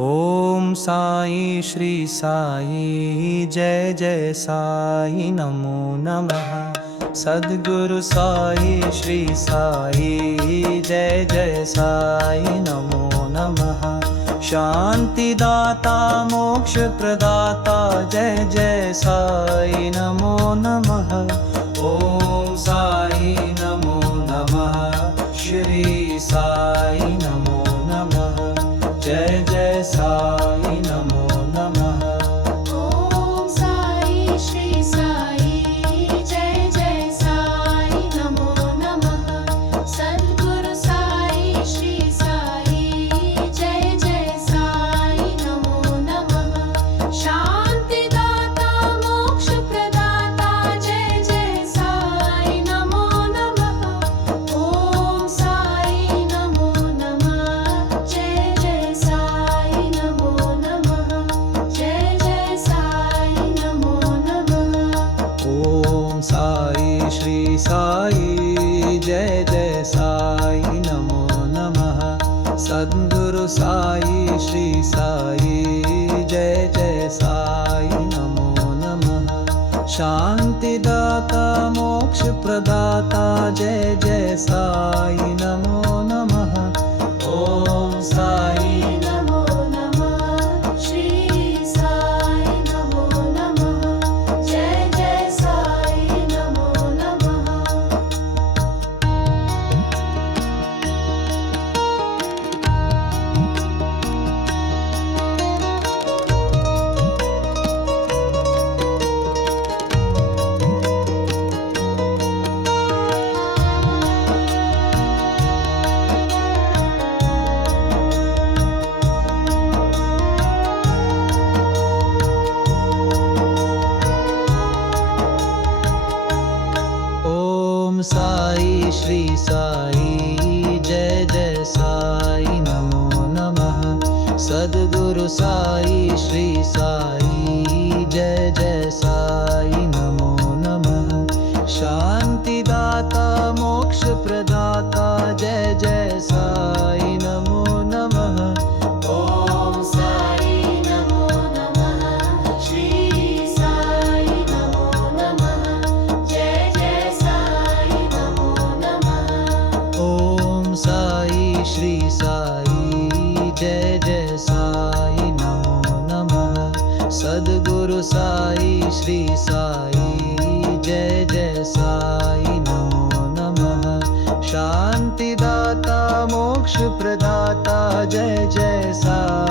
ओम साई श्री साई जय जय साई नमो नमः। सद्गुरु साई श्री साई जय जय साई नमो नमः। शांति दाता मोक्ष प्रदाता जय जय साई नमो नमः। ओम साई नमो नमः। श्री साई नमो नमः। जय जय साई नमो नमः। ओम साई श्री साई जय जय साई नमो नमः। सद्गुरु साई श्री साई जय जय साई नमो नमः। शांति दाता मोक्ष प्रदाता जय जय साई नमो नमः। ओम साई नमो नमः। जय जय साई नमो नमः। जय जय साई नमो नमः। ओम साई श्री साई जय जय साई नमो नमः। सद्गुरु साई श्री साई जय जय साई नमो नमः। शांति दाता मोक्ष प्रदाता जय जय साई नमो नमः। ओम साई नमो नमः। श्री साई नमो नमः। जय जय साई नमो नमः। ओम साई श्री साई जय जय साई नमो नमः। सद्गुरु साई श्री साई जय जय साई नमो नमः। शांति दाता मोक्ष प्रदाता जय जय साई नमो नमः। ओम साई नमो नमः। श्री साई नमो नमः। जय जय साई नमो नमः। ओम साई श्री साई जय जय साई नमो नमः। सद्गुरु साई श्री साई जय जय साई नमो नमः। शांति दाता मोक्ष प्रदाता जय जय साई